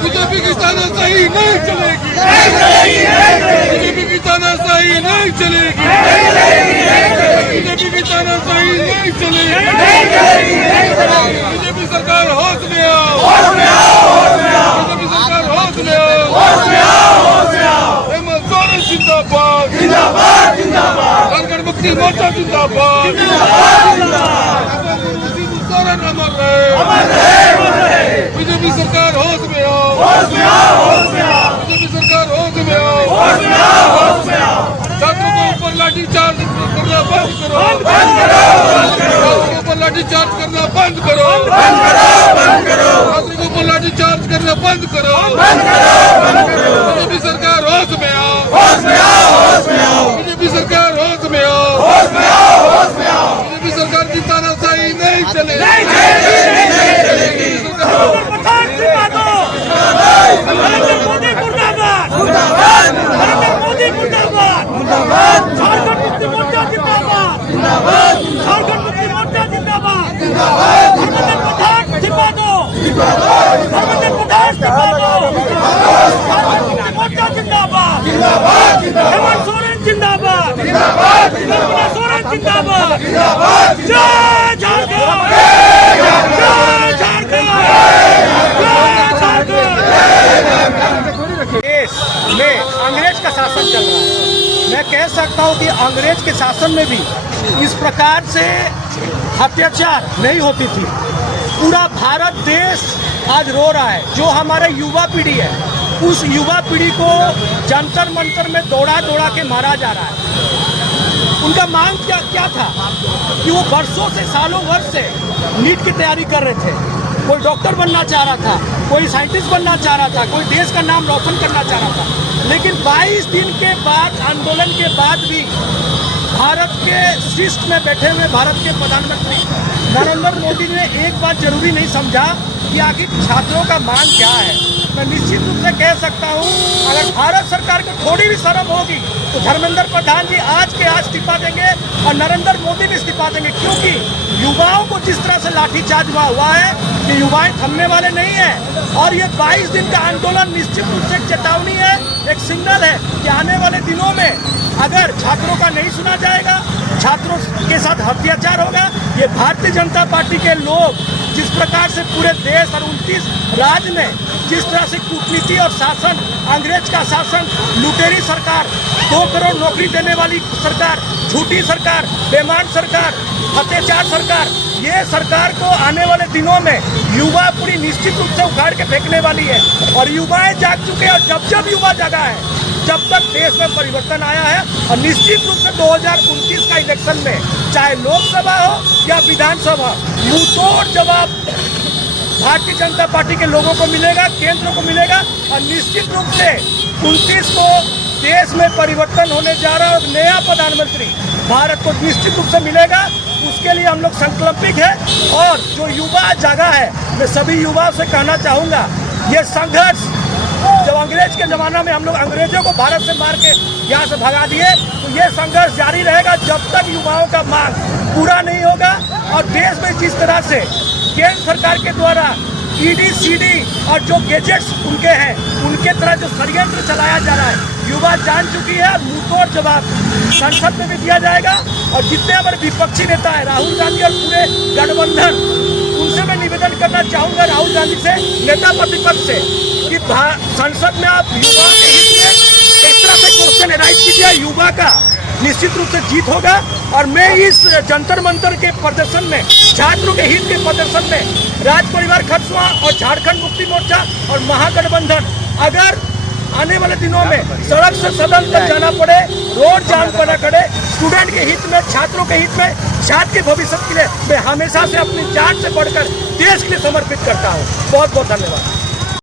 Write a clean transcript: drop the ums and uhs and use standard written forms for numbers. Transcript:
BJP की तानाशाही नहीं चलेगी, बीजेपी की तानाशाही नहीं चलेगी, बीजेपी की तानाशाही नहीं चलेगी। बीजेपी सरकार होश में आओ, बीजेपी सरकार होश में आओ। हेमंत सोरेन जिंदाबाद, झारखंड मुक्ति मोर्चा जिंदाबाद, सोरेन अमर रहे। बीजेपी सरकार होश में आओ, बीजेपी सरकार होश में आओ। छात्रों के ऊपर लाठी चार्ज करना बंद करो, छात्रों के ऊपर लाठी चार्ज करना बंद करो, छात्रों के ऊपर लाठी चार्ज करना बंद करो। बीजेपी सरकार होश में आओ, बीजेपी सरकार होश में आओ। बीजेपी सरकार की तानाशाही नहीं चलेगी। झारखंड मुक्ति मोर्चा जिंदाबाद, झारखंड मुक्ति मोर्चा जिंदाबाद, धर्मेंद्र प्रधान इस्तीफा दो, धर्मेंद्र प्रधान इस्तीफा दो, झारखंड मुक्ति मोर्चा जिंदाबाद, हेमंत सोरेन जिंदाबाद, नर्मदा सोरेन जिंदाबाद, जय झारखंड, जय झारखंड, जय झारखंड। देश में अंग्रेज का शासन चल रहा है। मैं कह सकता हूं कि अंग्रेज के शासन में भी इस प्रकार से अत्याचार नहीं होती थी। पूरा भारत देश आज रो रहा है। जो हमारे युवा पीढ़ी है, उस युवा पीढ़ी को जंतर मंतर में दौड़ा दौड़ा के मारा जा रहा है। उनका मांग क्या था कि वो वर्षों से, सालों वर्ष से नीट की तैयारी कर रहे थे। कोई डॉक्टर बनना चाह रहा था, कोई साइंटिस्ट बनना चाह रहा था, कोई देश का नाम रोशन करना चाह रहा था। लेकिन 22 दिन के बाद, आंदोलन के बाद भी भारत के शीर्ष में बैठे हुए भारत के प्रधानमंत्री नरेंद्र मोदी ने एक बात जरूरी नहीं समझा कि आखिर छात्रों का मांग क्या है। मैं निश्चित रूप से कह सकता हूं, अगर भारत सरकार को थोड़ी भी शर्म होगी तो धर्मेंद्र प्रधान जी आज के आज इस्तीफा देंगे और नरेंद्र मोदी भी इस्तीफा देंगे। क्योंकि युवाओं को जिस तरह से लाठीचार्ज हुआ है कि युवाएं थमने वाले नहीं है। और ये 22 दिन का आंदोलन निश्चित रूप से एक चेतावनी है, एक सिग्नल है कि आने वाले दिनों में अगर छात्रों का नहीं सुना जाएगा, छात्रों के साथ अत्याचार होगा। ये भारतीय जनता पार्टी के लोग जिस प्रकार से पूरे देश और 29 राज्य में जिस तरह से कूटनीति और शासन, अंग्रेज का शासन, लुटेरी सरकार, 2 करोड़ नौकरी देने वाली सरकार, झूठी सरकार, बेईमान सरकार, अत्याचार सरकार, ये सरकार को आने वाले दिनों में युवा पूरी निश्चित रूप से उखाड़ के फेंकने वाली है। और युवाएं जाग चुके हैं और जब जब युवा जागा है, जब तक देश में परिवर्तन आया है। और निश्चित रूप से 2029 का इलेक्शन में चाहे लोकसभा हो या विधानसभा, मुंहतोड़ जवाब भारतीय जनता पार्टी के लोगों को मिलेगा, केंद्र को मिलेगा। और निश्चित रूप से 29 को देश में परिवर्तन होने जा रहा है और नया प्रधानमंत्री भारत को निश्चित रूप से मिलेगा। उसके लिए हम लोग संकल्पित है। और जो युवा जागा है, मैं सभी युवाओं से कहना चाहूँगा, ये संघर्ष जब अंग्रेज के ज़माना में हम लोग अंग्रेजों को भारत से मार के यहाँ से भगा दिए, तो ये संघर्ष जारी रहेगा जब तक युवाओं का मांग पूरा नहीं होगा। और देश में जिस तरह से केंद्र सरकार के द्वारा ईडी, सीडी और जो गैजेट्स उनके हैं, उनके तरह जो षड्यंत्र चलाया जा रहा है, युवा जान चुकी है। मुंहतोड़ जवाब संसद में भी दिया जाएगा। और जितने हमारे विपक्षी नेता है, राहुल गांधी और पूरे गठबंधन, उनसे मैं निवेदन करना चाहूँगा, राहुल गांधी से, नेता प्रतिपक्ष से, कि संसद में आप युवाओं के हित में इस तरह से क्वेश्चन राइज कीजिए। युवा का निश्चित रूप से जीत होगा। और मैं इस जंतर मंतर के प्रदर्शन में, छात्रों के हित के प्रदर्शन में राज परिवार खरसुआ और झारखंड मुक्ति मोर्चा और महागठबंधन, अगर आने वाले दिनों में सड़क से सदन तक जाना पड़े, रोड जाम करना पड़े, स्टूडेंट के हित में, छात्रों के हित में, छात्र के भविष्य के लिए मैं हमेशा से अपनी जान से बढ़कर देश के लिए समर्पित करता हूँ। बहुत बहुत धन्यवाद।